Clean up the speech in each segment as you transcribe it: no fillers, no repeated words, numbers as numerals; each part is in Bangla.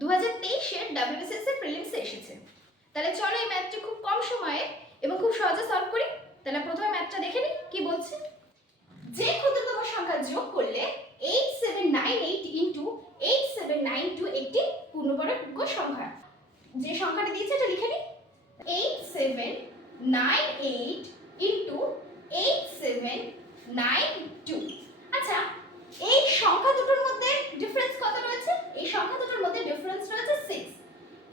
2023-এর WBCS এর প্রিলিমসে এসেছে। তাহলে চলো এই ম্যাথটা খুব কম সময়ে এবং খুব সহজে সলভ করি। তাহলে প্রথমে ম্যাথটা দেখে নিই কি বলছে। যে ক্ষুদ্রতম সংখ্যা যোগ করলে 8798 ইনটু 8792 একটি পূর্ণবর্গ সংখ্যা। যে সংখ্যাটা দিয়েছে এটা লিখে নিই। 8798 ইনটু 8792। আচ্ছা, এই সংখ্যা দুটোর মধ্যে ডিফারেন্স কত রয়েছে? এই সংখ্যা দুটোর মধ্যে ডিফারেন্স রয়েছে 6।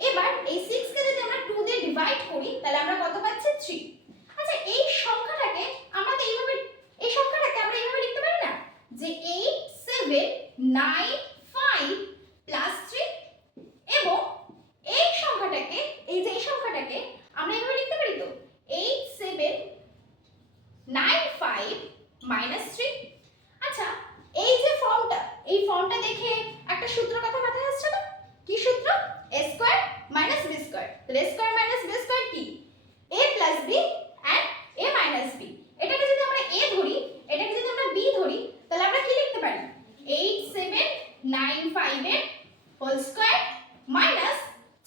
এবার এই 6 কে যদি আমরা 2 দিয়ে ডিভাইড করি তাহলে আমরা কত পাচ্ছি? 3। আচ্ছা, এই সংখ্যাটাকে আমরা এইভাবে লিখতে পারি না যে 8795 প্লাস 3, এবং এই সংখ্যাটাকে আমরা এইভাবে লিখতে পারি তো 8795 মাইনাস 3। আচ্ছা, এই যে এই ফর্মটা দেখে একটা সূত্র কথা মাথায় আসছে না? কি সূত্র? a square minus b square. তাহলে a square minus b square কি? a plus b and a minus b। এটাকে যদি আমরা a ধরি, এটাকে যদি আমরা b ধরি, তাহলে আমরা কি লিখতে পারি? 8795 এর হোল স্কয়ার মাইনাস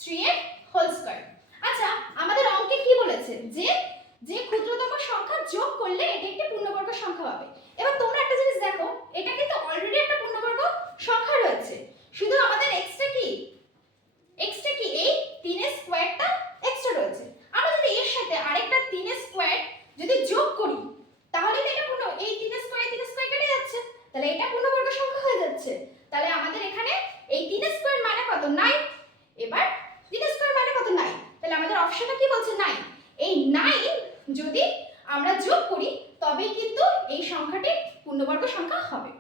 3 এর হোল স্কয়ার। আচ্ছা, আমাদের অঙ্কে কি বলেছে? যে ক্ষুদ্রতম সংখ্যা যোগ করলে এটি একটি পূর্ণবর্গ সংখ্যা হবে। এবার তোমরা একটা জিনিস দেখো, এটা কিন্তু অলরেডি একটা পূর্ণবর্গ সংখ্যা রয়েছে, শুধু আমাদের এক্সট্রা কি এই 3 এর স্কয়ারটা এক্সট্রা রয়েছে। আমরা যদি এর সাথে আরেকটা 3 এর স্কয়ার যদি যোগ করি, তাহলে তো এটা এই 3 এর স্কয়ার কেটে যাচ্ছে, তাহলে এটা পূর্ণবর্গ সংখ্যা হয়ে যাচ্ছে। তাহলে আমাদের এখানে এই 3 এর স্কয়ার মানে কত? 9। এবার 3 এর স্কয়ার মানে কত? 9। তাহলে আমাদের অপশনে কি বলছে? 9। এই 9 যদি আমরা যোগ করি তবেই কিন্তু এই সংখ্যাটি পূর্ণবর্গ সংখ্যা হবে।